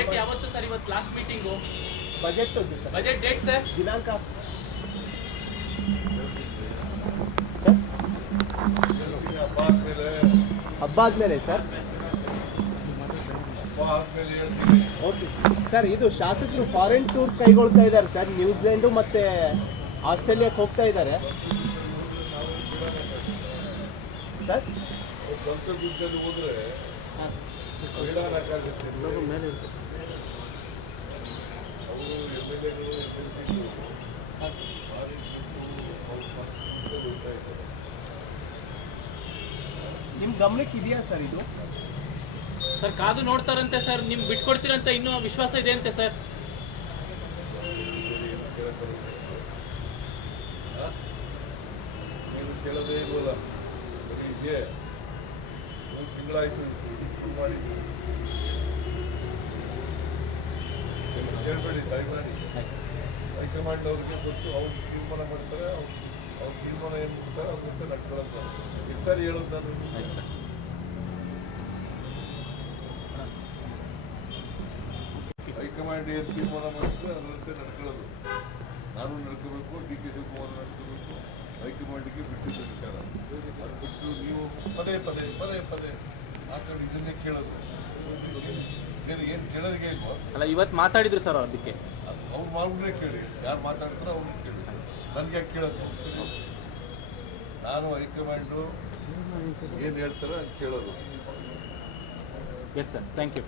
Budget ಯಾವತ್ತು sir ಇವತ್ತು last meeting budget sir budget date sir ದಿನಾಂಕ ಸರ್ ಹಬ್ಬ ಆದ್ಮೇಲೆ ಹಬ್ಬ ಆದ್ಮೇಲೆ ಸರ್ ಓಕೆ ಸರ್ ಇದು ಶಾಸಕರು ಫಾರಿನ್ ಟೂರ್ ಕೈಗೊಳ್ತಾ ಇದ್ದಾರೆ ಸರ್ ನ್ಯೂಜಿಲೆಂಡು ಮತ್ತೆ ಆಸ್ಟ್ರೇಲಿಯಾಕ್ಕೆ ಹೋಗ್ತಾ ಇದ್ದಾರೆ. ಸರ್ ಹೋದ್ರೆ ನಿಮ್ಮ ಗಮನಕ್ಕೆ ಇದೆಯಾ ಸರ್ ಇದು? ಸರ್ ಕಾದು ನೋಡ್ತಾರಂತೆ ಸರ್. ನಿಮ್ಗೆ ಬಿಟ್ಕೊಡ್ತೀರಂತ ಇನ್ನೂ ವಿಶ್ವಾಸ ಇದೆ ಅಂತೆ ಸರ್? ಏನು ಕೇಳೋದೇ ಇಲ್ವಲ್ಲ ಬರೀ ಇದೆ ಒಂದು ತಿಂಗಳಾಯ್ತು ಶುರು ಮಾಡಿ ಕೇಳಬೇಡಿ ದಯಮಾಡಿ. ಹೈಕಮಾಂಡ್ ಅವ್ರಿಗೆ ಗೊತ್ತು. ಅವ್ರು ತೀರ್ಮಾನ ಮಾಡ್ತಾರೆ ಅವ್ರು ಅವ್ರ ತೀರ್ಮಾನ ಏನು ಮಾಡ್ತಾರೆ ಅವ್ರ ಜೊತೆ ನಡ್ಕೊಳ್ಳೋದು ಸಾರಿ ಸರ್. ಹೈಕಮಾಂಡ್ ಏನು ತೀರ್ಮಾನ ಮಾಡಿದ್ರೆ ಅದರಂತೆ ನಡ್ಕೊಳ್ಳೋದು. ನಾನು ನಡ್ಕೋಬೇಕು ಡಿ ಕೆ ಶಿವಕುಮಾರ್ ನಡ್ಕೋಬೇಕು ಹೈಕಮಾಂಡ್ಗೆ ಬಿಟ್ಟಿದ್ದ ವಿಚಾರ. ಅದು ಬಿಟ್ಟು ನೀವು ಪದೇ ಪದೇ ಪದೇ ಪದೇ ಮಾತಾಡಿ ಇದನ್ನೇ ಕೇಳೋದು. ಏನು ಏನು ಕೇಳೋದಿಗೆ ಇಲ್ವಾ? ಅಲ್ಲ ಇವತ್ತು ಮಾತಾಡಿದ್ರು ಸರ್ ಅದಕ್ಕೆ. ಅದು ಅವ್ರು ಮಾಡ್ಬಿಟ್ರೆ ಕೇಳಿ. ಯಾರು ಮಾತಾಡ್ತಾರೋ ಅವ್ರನ್ನ ಕೇಳಿ. ನನಗೆ ಯಾಕೆ ಕೇಳೋದು? ನಾನು ಹೈಕಮಾಂಡು? ಏನು ಹೇಳ್ತಾರೆ ಕೇಳೋದು. Yes sir thank you